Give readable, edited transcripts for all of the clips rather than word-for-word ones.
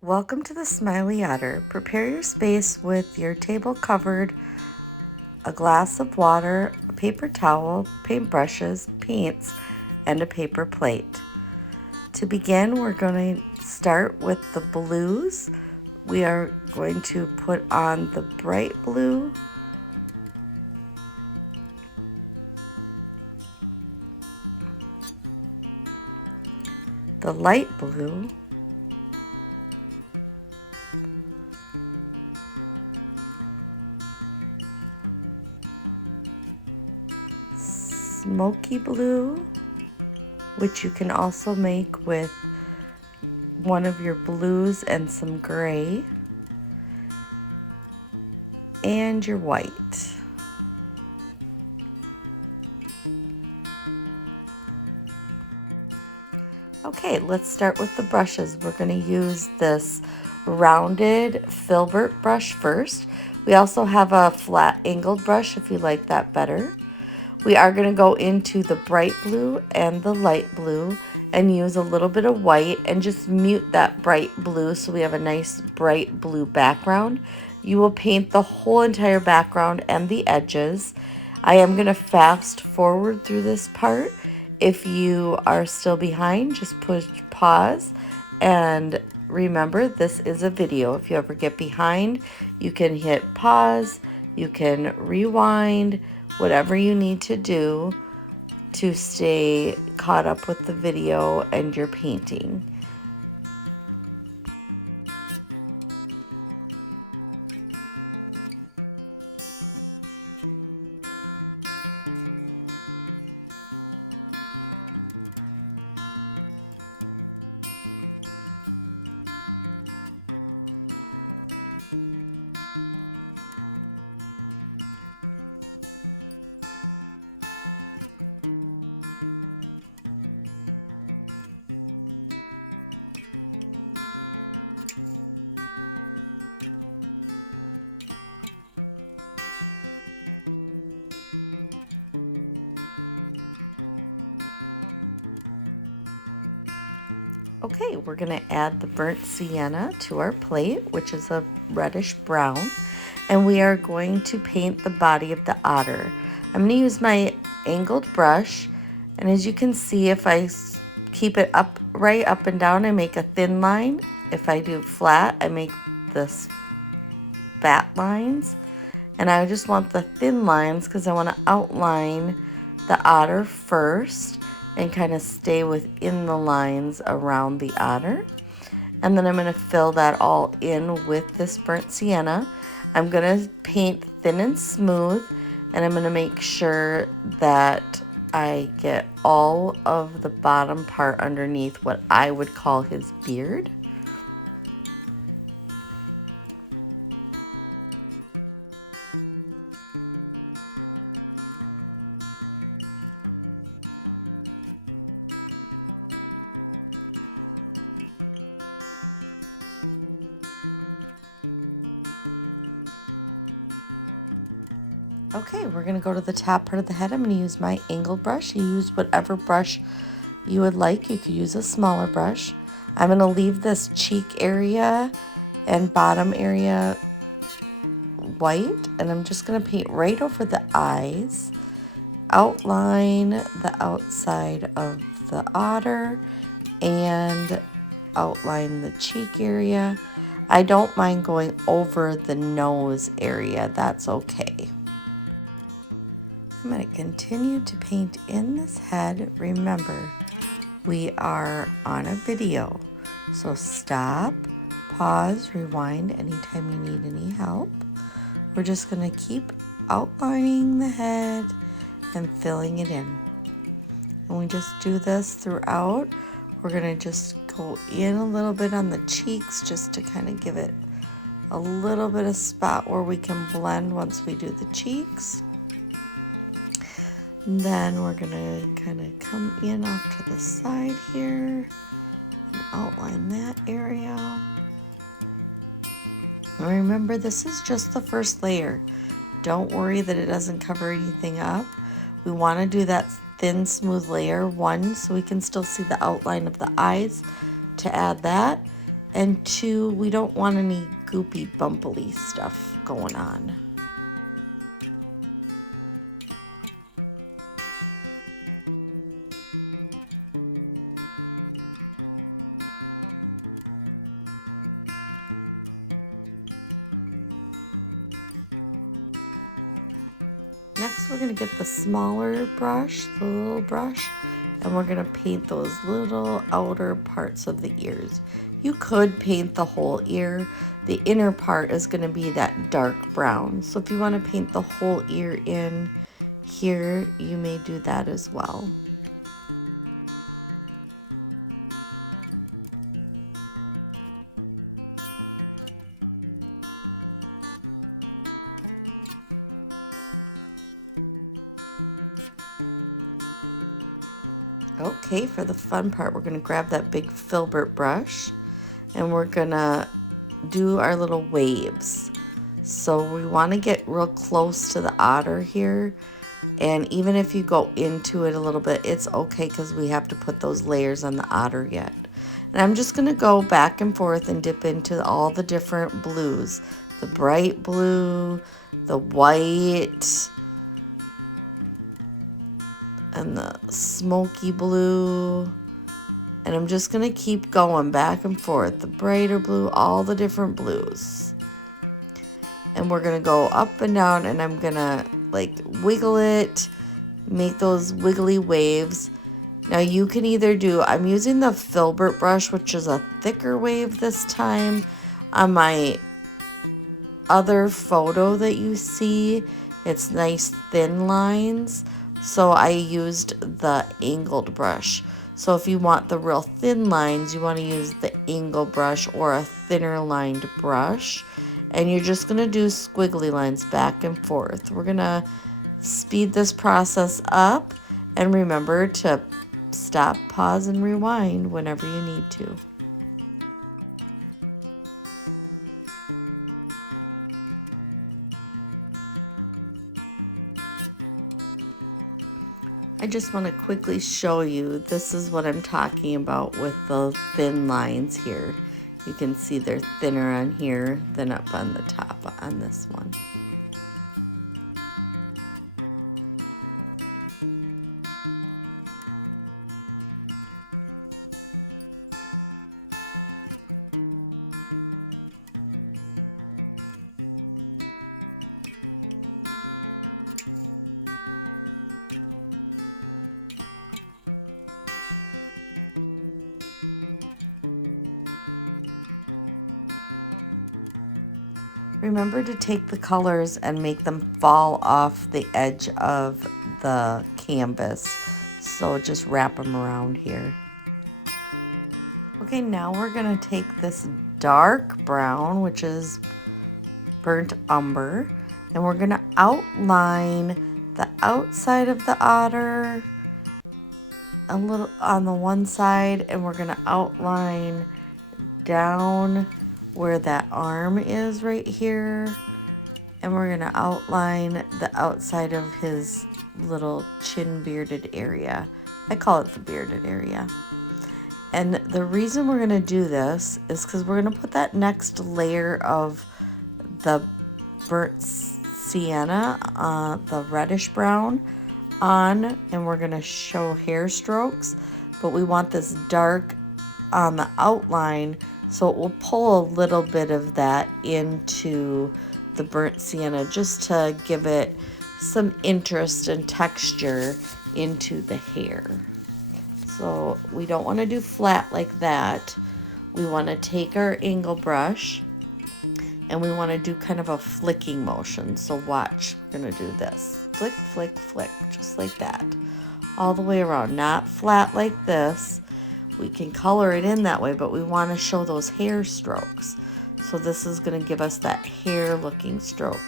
Welcome to the Smiley Otter. Prepare your space with your table covered, a glass of water, a paper towel, paintbrushes, paints, and a paper plate. To begin, we're going to start with the blues. We are going to put on the bright blue, the light blue, smoky blue, which you can also make with one of your blues and some gray, and your white. Okay, let's start with the brushes. We're going to use this rounded filbert brush first. We also have a flat angled brush if you like that better. We are going to go into the bright blue and the light blue and use a little bit of white and just mute that bright blue so we have a nice bright blue background. You will paint the whole entire background and the edges. I am going to fast forward through this part. If you are still behind, just push pause, and remember this is a video. If you ever get behind, you can hit pause, you can rewind, whatever you need to do to stay caught up with the video and your painting. Okay, we're going to add the burnt sienna to our plate, which is a reddish brown, and we are going to paint the body of the otter. I'm going to use my angled brush, and as you can see, if I keep it right up and down, I make a thin line. If I do flat, I make this fat lines, and I just want the thin lines because I want to outline the otter first and kind of stay within the lines around the otter. And then I'm going to fill that all in with this burnt sienna. I'm going to paint thin and smooth, and I'm going to make sure that I get all of the bottom part underneath what I would call his beard. Okay, we're going to go to the top part of the head. I'm going to use my angle brush. You use whatever brush you would like. You could use a smaller brush. I'm going to leave this cheek area and bottom area white, and I'm just going to paint right over the eyes, outline the outside of the otter, and outline the cheek area. I don't mind going over the nose area. That's okay. I'm going to continue to paint in this head. Remember, we are on a video, so stop, pause, rewind anytime you need any help. We're just going to keep outlining the head and filling it in. And we just do this throughout. We're going to just go in a little bit on the cheeks just to kind of give it a little bit of spot where we can blend once we do the cheeks. And then we're going to kind of come in off to the side here and outline that area. And remember, this is just the first layer. Don't worry that it doesn't cover anything up. We want to do that thin, smooth layer one so we can still see the outline of the eyes to add that. And 2, we don't want any goopy, bumpily stuff going on. Next, we're going to get the smaller brush, the little brush, and we're going to paint those little outer parts of the ears. You could paint the whole ear. The inner part is going to be that dark brown. So if you want to paint the whole ear in here, you may do that as well. Okay, for the fun part, we're going to grab that big filbert brush and we're going to do our little waves. So we want to get real close to the otter here, and even if you go into it a little bit, it's okay because we have to put those layers on the otter yet. And I'm just going to go back and forth and dip into all the different blues. The bright blue, the white, and the smoky blue, and I'm just gonna keep going back and forth, the brighter blue, all the different blues, and we're gonna go up and down, and I'm gonna like wiggle it, make those wiggly waves. Now you can either do, I'm using the filbert brush, which is a thicker wave this time. On my other photo that you see, it's nice thin lines, so I used the angled brush. So if you want the real thin lines, you want to use the angle brush or a thinner lined brush, and you're just going to do squiggly lines back and forth. We're going to speed this process up, and remember to stop, pause, and rewind whenever you need to. I just want to quickly show you, this is what I'm talking about with the thin lines here. You can see they're thinner on here than up on the top on this one. Remember to take the colors and make them fall off the edge of the canvas. So just wrap them around here. Okay, now we're going to take this dark brown, which is burnt umber, and we're going to outline the outside of the otter a little on the one side, and we're going to outline down where that arm is right here, and we're going to outline the outside of his little chin bearded area. I call it the bearded area. And the reason we're going to do this is because we're going to put that next layer of the burnt sienna, the reddish brown, on, and we're going to show hair strokes, but we want this dark on the outline, so it will pull a little bit of that into the burnt sienna just to give it some interest and texture into the hair. So we don't want to do flat like that. We want to take our angle brush and we want to do kind of a flicking motion. So watch, we're going to do this. Flick, flick, flick, just like that. All the way around, not flat like this. We can color it in that way, but we want to show those hair strokes. So this is going to give us that hair looking stroke,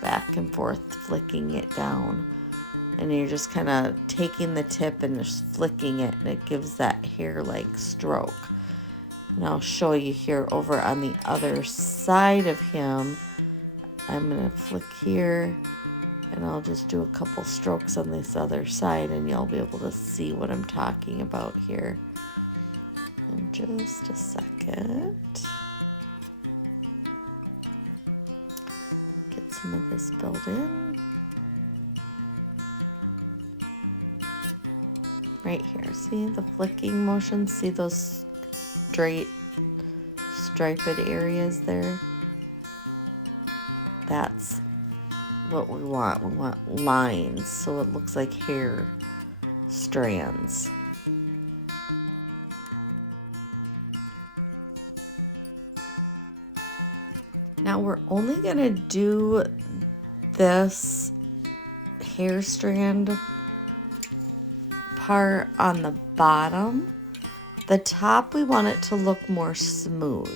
back and forth, flicking it down. And you're just kind of taking the tip and just flicking it, and it gives that hair like stroke. And I'll show you here over on the other side of him. I'm going to flick here, and I'll just do a couple strokes on this other side, and you'll be able to see what I'm talking about here. Just a second. flicking motion. See those straight striped areas there? That's what we want. We want lines so it looks like hair strands. Now we're only gonna do this hair strand part on the bottom. The top, we want it to look more smooth,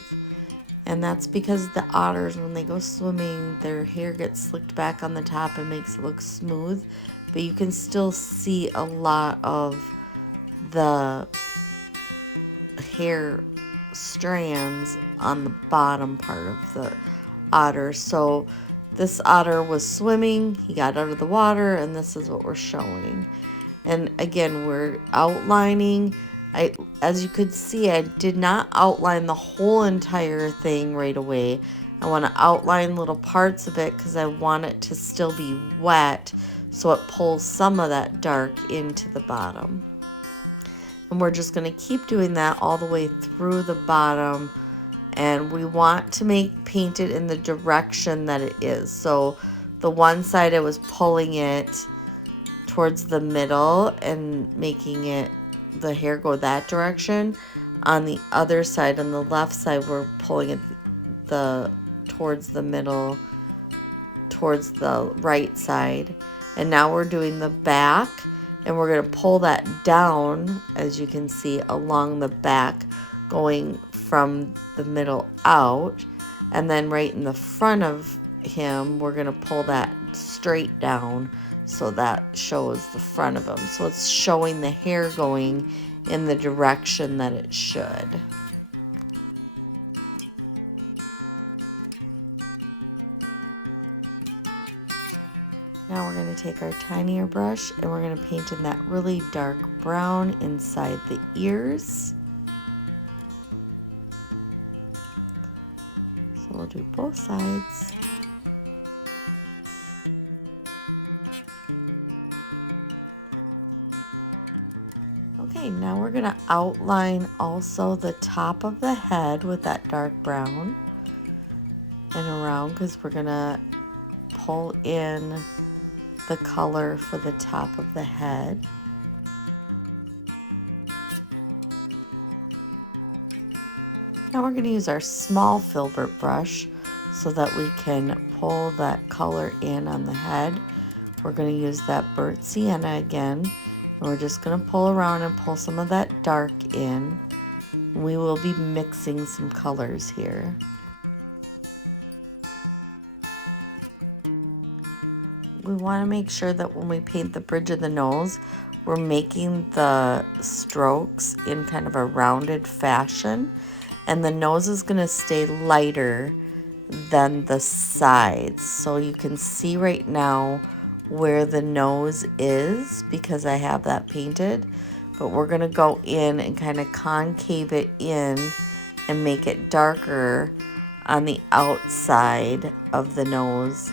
and that's because the otters, when they go swimming, their hair gets slicked back on the top and makes it look smooth, but you can still see a lot of the hair strands on the bottom part of the otter. So this otter was swimming, he got out of the water, and this is what we're showing. And again, we're outlining. As you could see, I did not outline the whole entire thing right away. I want to outline little parts of it because I want it to still be wet, so it pulls some of that dark into the bottom. And we're just going to keep doing that all the way through the bottom, and we want to paint it in the direction that it is. So the one side, I was pulling it towards the middle and making it the hair go that direction. On the other side, on the left side, we're pulling it towards the middle, towards the right side. And now we're doing the back, and we're going to pull that down, as you can see, along the back, going from the middle out. And then right in the front of him, we're going to pull that straight down, so that shows the front of him. So it's showing the hair going in the direction that it should. Now we're going to take our tinier brush and we're going to paint in that really dark brown inside the ears. So we'll do both sides. Going to outline also the top of the head with that dark brown and around, because we're going to pull in the color for the top of the head. Now we're going to use our small filbert brush so that we can pull that color in on the head. We're going to use that burnt sienna again. We're just going to pull around and pull some of that dark in. We will be mixing some colors here. We want to make sure that when we paint the bridge of the nose, we're making the strokes in kind of a rounded fashion, and the nose is going to stay lighter than the sides. So you can see right now where the nose is because I have that painted, but we're going to go in and kind of concave it in and make it darker on the outside of the nose,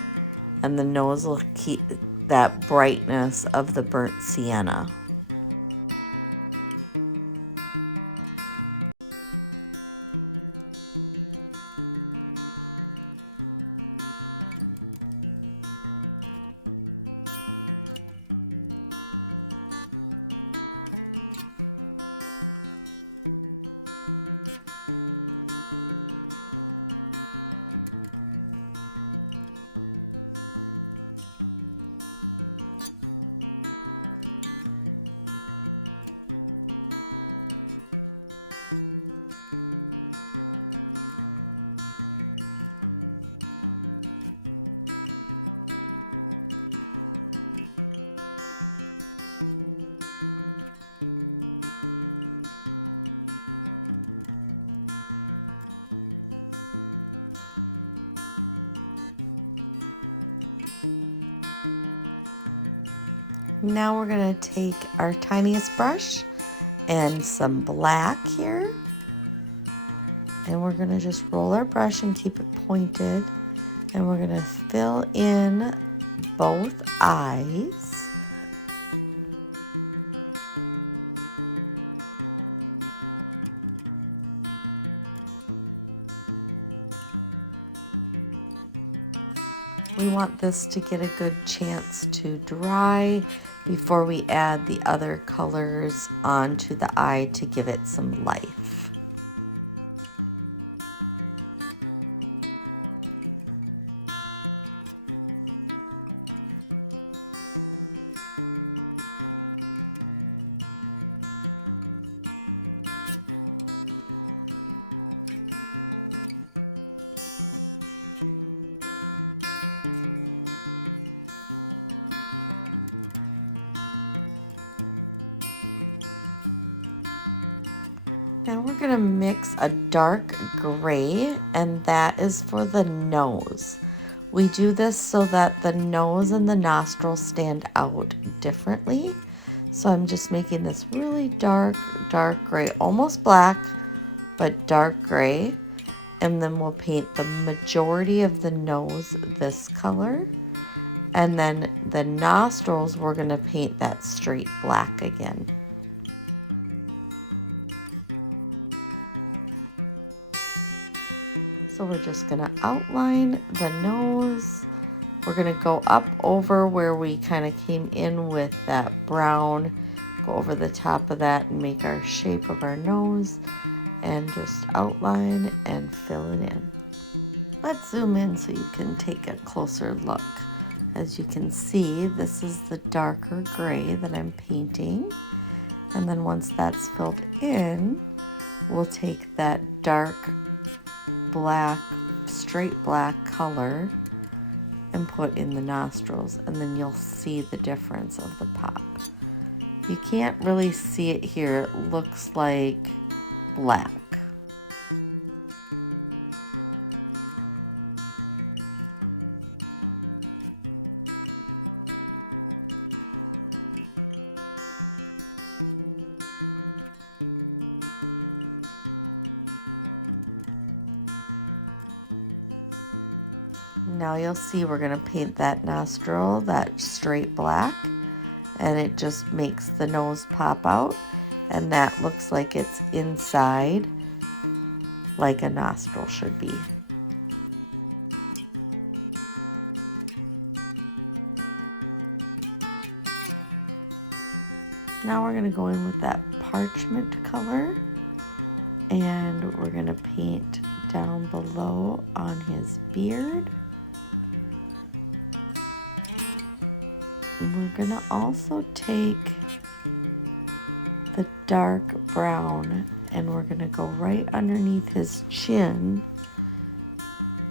and the nose will keep that brightness of the burnt sienna. Now we're going to take our tiniest brush and some black here, and we're going to just roll our brush and keep it pointed, and we're going to fill in both eyes. we want this to get a good chance to dry before we add the other colors onto the eye to give it some life. Now we're gonna mix a dark gray, and that is for the nose. We do this so that the nose and the nostrils stand out differently. So I'm just making this really dark gray, almost black, but dark gray. And then we'll paint the majority of the nose this color. And then the nostrils, we're gonna paint that straight black again. So we're just gonna outline the nose. We're gonna go up over where we kind of came in with that brown, go over the top of that and make our shape of our nose, and just outline and fill it in. Let's zoom in so you can take a closer look. As you can see, this is the darker gray that I'm painting. And then once that's filled in, we'll take that dark black, straight black color and put in the nostrils, and then you'll see the difference of the pop. You can't really see it here. It looks like black. Now you'll see we're going to paint that nostril that straight black, and it just makes the nose pop out, and that looks like it's inside like a nostril should be. Now we're going to go in with that parchment color, and we're going to paint down below on his beard. We're going to also take the dark brown, and we're going to go right underneath his chin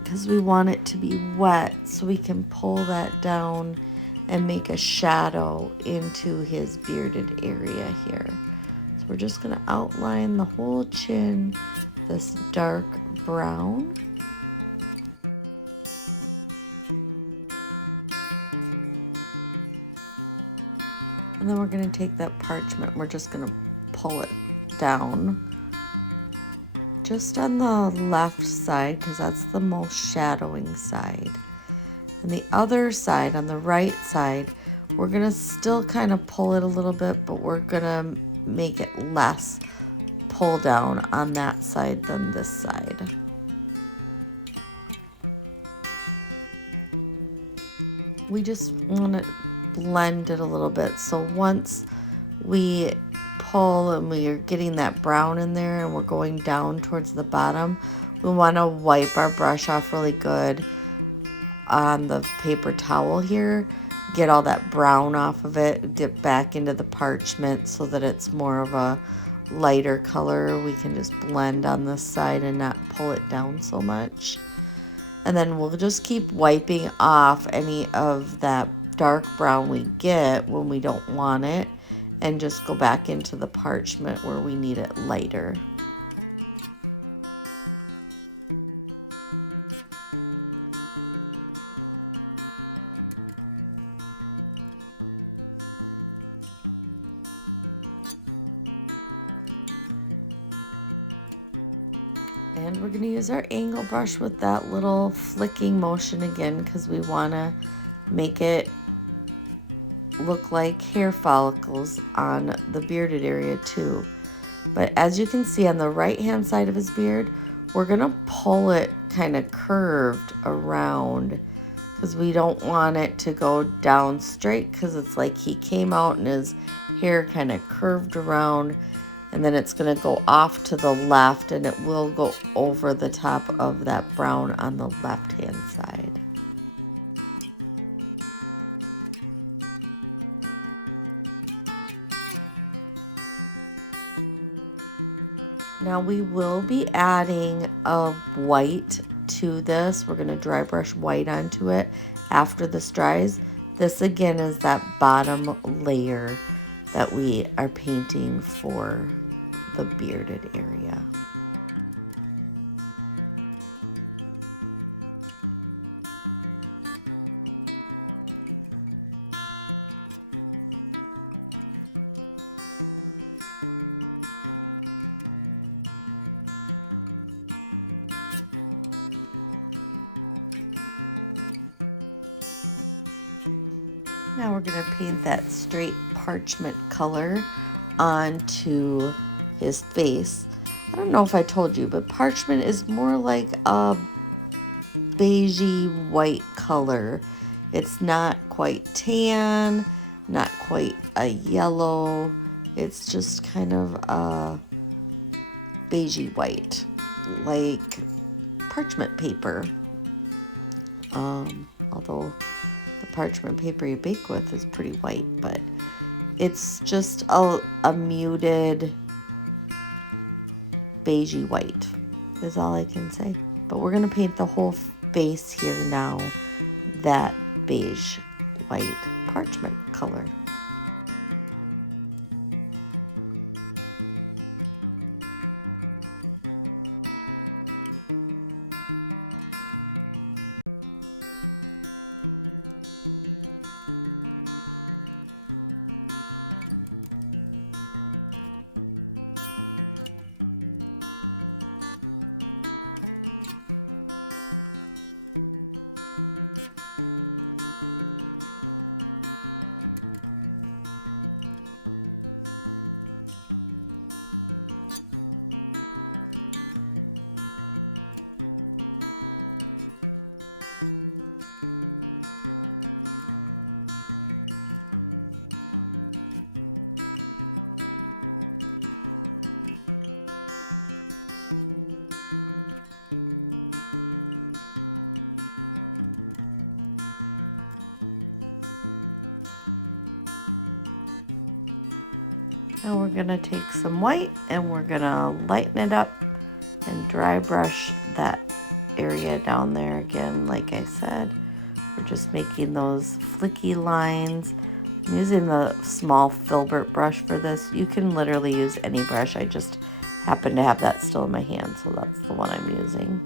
because we want it to be wet so we can pull that down and make a shadow into his bearded area here. So we're just going to outline the whole chin, this dark brown. And then we're going to take that parchment, we're just going to pull it down just on the left side because that's the most shadowing side. And the other side, on the right side, we're going to still kind of pull it a little bit, but we're going to make it less pull down on that side than this side. We just want to blend it a little bit. So once we pull and we are getting that brown in there and we're going down towards the bottom, we want to wipe our brush off really good on the paper towel here, get all that brown off of it, dip back into the parchment so that it's more of a lighter color. We can just blend on this side and not pull it down so much. And then we'll just keep wiping off any of that dark brown we get when we don't want it, and just go back into the parchment where we need it lighter. Use our angle brush with that little flicking motion again because we want to make it look like hair follicles on the bearded area too. But as you can see on the right hand side of his beard, we're going to pull it kind of curved around because we don't want it to go down straight, because it's like he came out and his hair kind of curved around, and then it's going to go off to the left, and it will go over the top of that brown on the left hand side. Now we will be adding a white to this. We're going to dry brush white onto it after this dries. This again is that bottom layer that we are painting for the bearded area. We're going to paint that straight parchment color onto his face. I don't know if I told you, but parchment is more like a beigey white color. It's not quite tan, not quite a yellow. It's just kind of a beigey white, like parchment paper. Although parchment paper you bake with is pretty white, but it's just a muted beigey white is all I can say. But we're going to paint the whole face here now that beige white parchment color. Now we're going to take some white and we're going to lighten it up and dry brush that area down there again. Like I said, we're just making those flicky lines. I'm using the small filbert brush for this. You can literally use any brush. I just happen to have that still in my hand, so that's the one I'm using.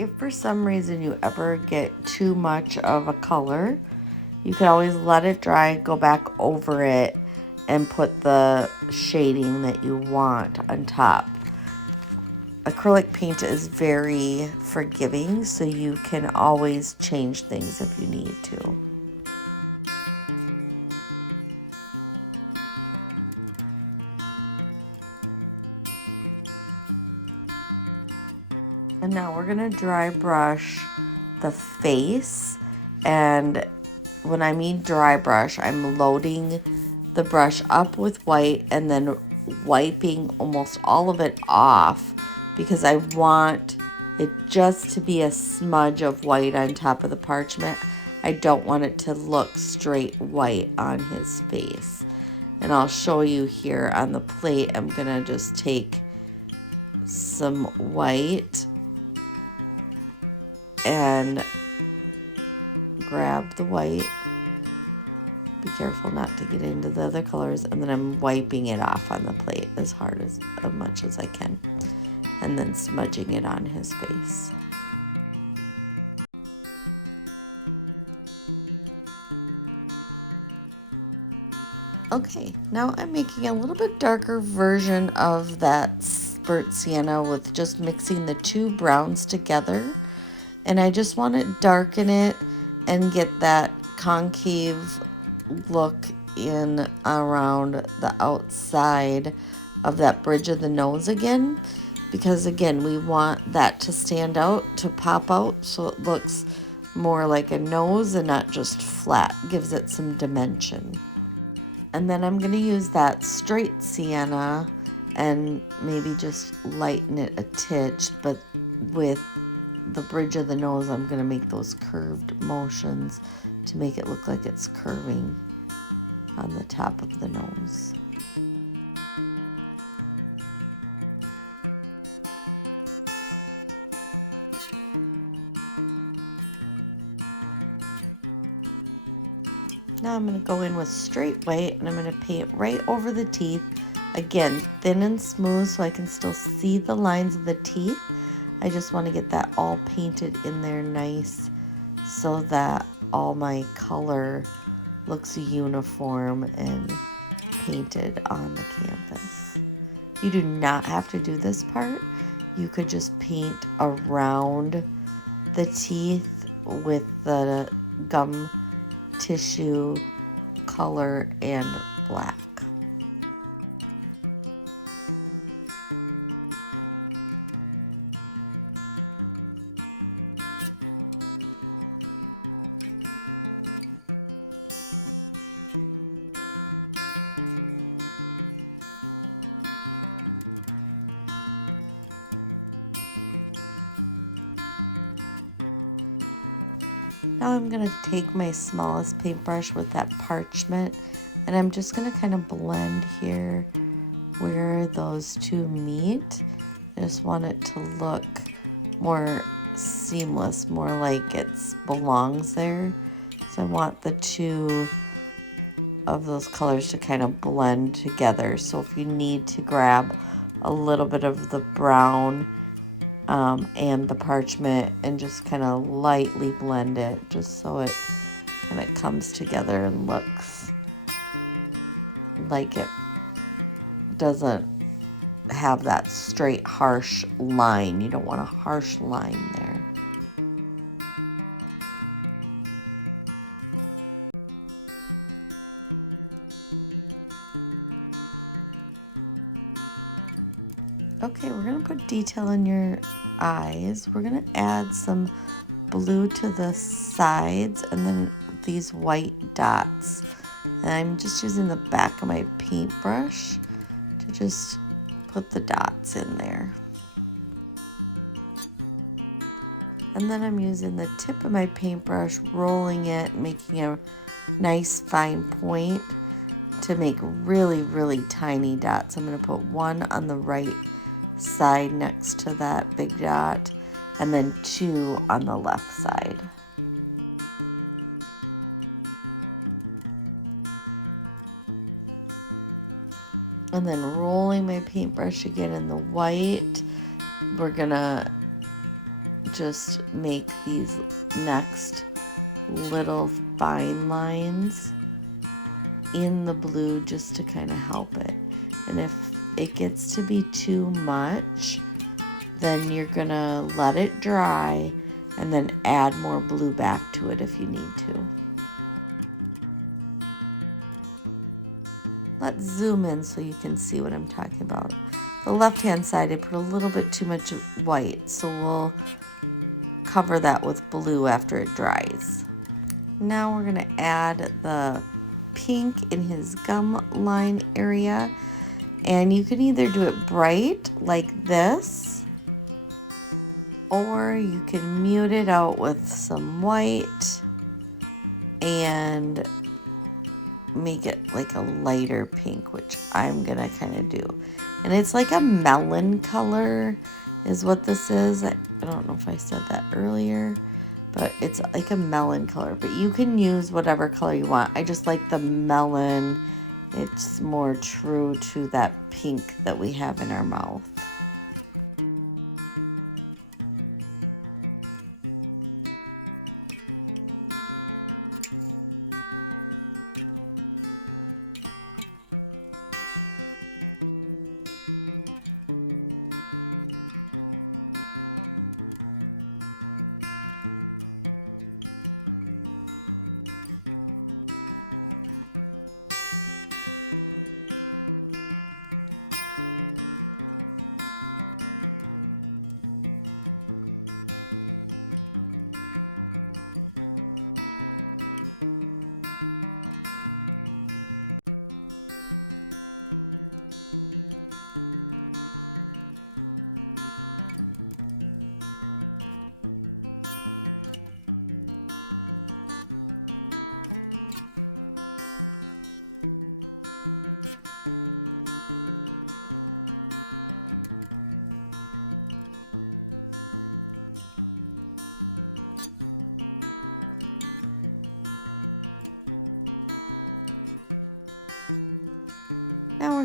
If for some reason you ever get too much of a color, you can always let it dry, go back over it, and put the shading that you want on top. Acrylic paint is very forgiving, so you can always change things if you need to. And now we're going to dry brush the face, and when I mean dry brush, I'm loading the brush up with white and then wiping almost all of it off, because I want it just to be a smudge of white on top of the parchment. I don't want it to look straight white on his face. And I'll show you here on the plate. I'm gonna just take some white and grab the white. Be careful not to get into the other colors, and then I'm wiping it off on the plate as much as I can, and then smudging it on his face. Okay, now I'm making a little bit darker version of that burnt sienna with just mixing the two browns together. And I just want to darken it and get that concave look in around the outside of that bridge of the nose again, because again we want that to stand out, to pop out, so it looks more like a nose and not just flat, gives it some dimension. And then I'm going to use that straight sienna and maybe just lighten it a titch, but with the bridge of the nose I'm going to make those curved motions to make it look like it's curving on the top of the nose. Now I'm going to go in with straight white and I'm going to paint right over the teeth. Again, thin and smooth so I can still see the lines of the teeth. I just want to get that all painted in there nice so that all my color looks uniform and painted on the canvas. You do not have to do this part. You could just paint around the teeth with the gum tissue color and black. Now I'm going to take my smallest paintbrush with that parchment and I'm just going to kind of blend here where those two meet. I just want it to look more seamless, more like it belongs there. So I want the two of those colors to kind of blend together. So if you need to grab a little bit of the brown and the parchment and just kind of lightly blend it just so it kind of comes together and looks like it doesn't have that straight harsh line. You don't want a harsh line there. Okay, we're going to put detail in your eyes. We're going to add some blue to the sides and then these white dots. And I'm just using the back of my paintbrush to just put the dots in there. And then I'm using the tip of my paintbrush, rolling it, making a nice fine point to make really, really tiny dots. I'm going to put one on the right side next to that big dot and then two on the left side. And then rolling my paintbrush again in the white, we're gonna just make these next little fine lines in the blue just to kind of help it. And if it gets to be too much, then you're gonna let it dry and then add more blue back to it if you need to. Let's zoom in so you can see what I'm talking about. The left hand side I put a little bit too much white, so we'll cover that with blue after it dries. Now we're gonna add the pink in his gum line area, and you can either do it bright like this, or you can mute it out with some white and make it like a lighter pink, which I'm gonna kind of do. And it's like a melon color is what this is. I don't know if I said that earlier, but it's like a melon color, but you can use whatever color you want. I just like the melon. It's more true to that pink that we have in our mouth.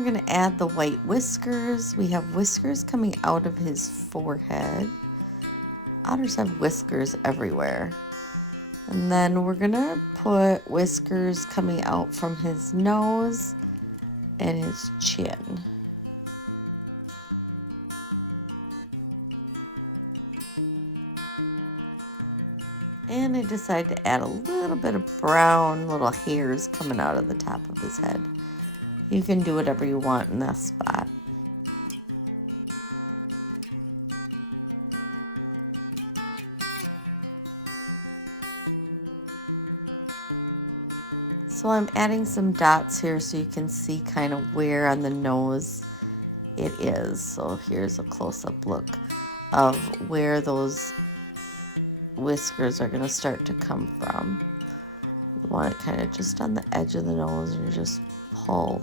we're going to add the white whiskers. We have whiskers coming out of his forehead. Otters have whiskers everywhere. And then we're going to put whiskers coming out from his nose and his chin. And I decided to add a little bit of brown little hairs coming out of the top of his head. You can do whatever you want in that spot. So I'm adding some dots here so you can see kind of where on the nose it is. So here's a close-up look of where those whiskers are going to start to come from. You want it kind of just on the edge of the nose and just pull.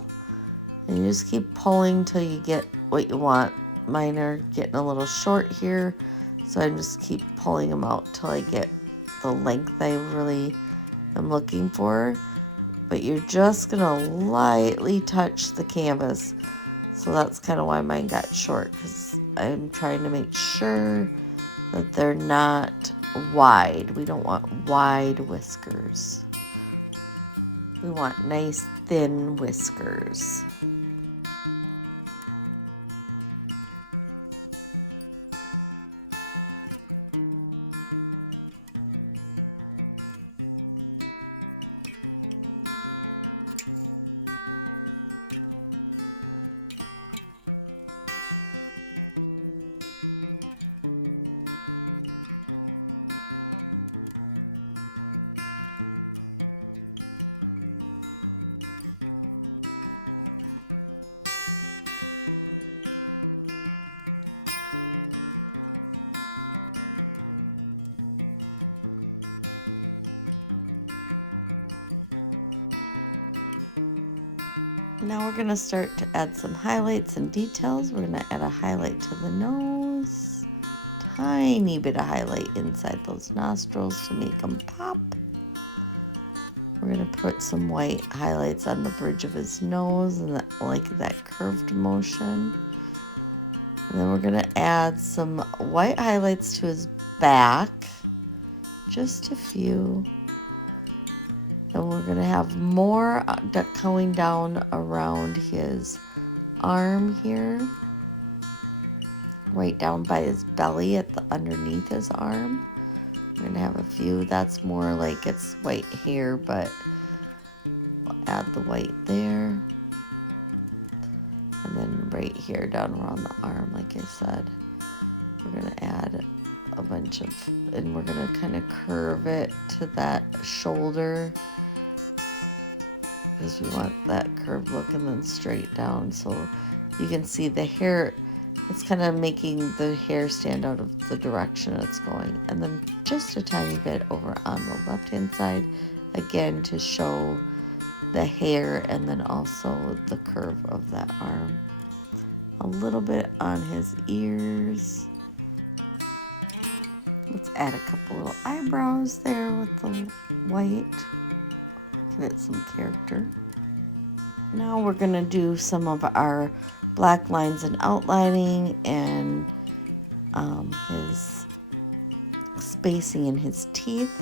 And you just keep pulling till you get what you want. Mine are getting a little short here, so I just keep pulling them out till I get the length I really am looking for. But you're just gonna lightly touch the canvas. So that's kind of why mine got short, because I'm trying to make sure that they're not wide. We don't want wide whiskers. We want nice thin whiskers. We're going to start to add some highlights and details. We're going to add a highlight to the nose, tiny bit of highlight inside those nostrils to make them pop. We're going to put some white highlights on the bridge of his nose and that curved motion. And then we're going to add some white highlights to his back, just a few. And we're going to have more going down around his arm here, right down by his belly underneath his arm. We're going to have a few. That's more like it's white hair, but we'll add the white there. And then right here down around the arm, like I said, we're going to add a bunch of, and we're going to kind of curve it to that shoulder. That curved look and then straight down, so you can see the hair. It's kind of making the hair stand out of the direction it's going. And then just a tiny bit over on the left hand side, again to show the hair and then also the curve of that arm. A little bit on his ears. Let's add a couple little eyebrows there with the white. Give it some character. Now we're going to do some of our black lines and outlining and his spacing in his teeth.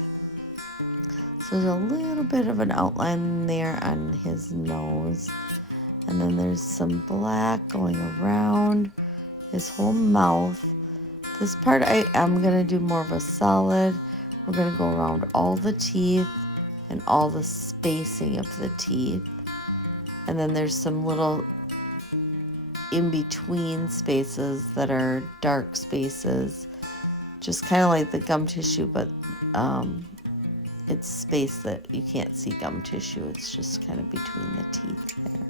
So there's a little bit of an outline there on his nose. And then there's some black going around his whole mouth. This part I am going to do more of a solid. We're going to go around all the teeth and all the spacing of the teeth. And then there's some little in-between spaces that are dark spaces, just kind of like the gum tissue, but it's space that you can't see gum tissue. It's just kind of between the teeth there.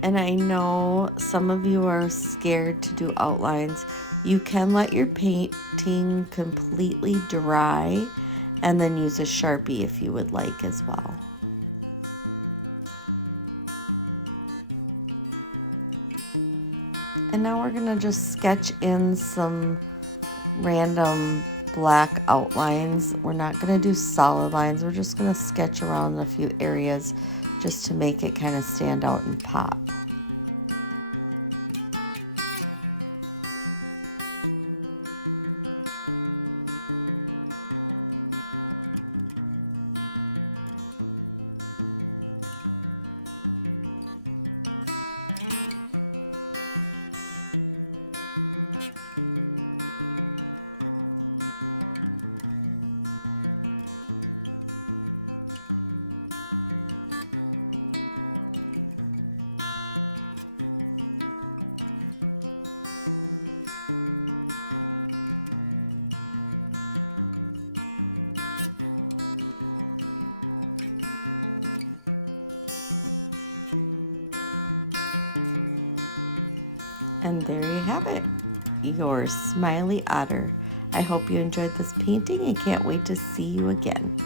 And I know some of you are scared to do outlines. You can let your painting completely dry and then use a Sharpie if you would like as well. And now we're gonna just sketch in some random black outlines. We're not gonna do solid lines. We're just gonna sketch around a few areas just to make it kind of stand out and pop. And there you have it, your Smiley Otter. I hope you enjoyed this painting and can't wait to see you again.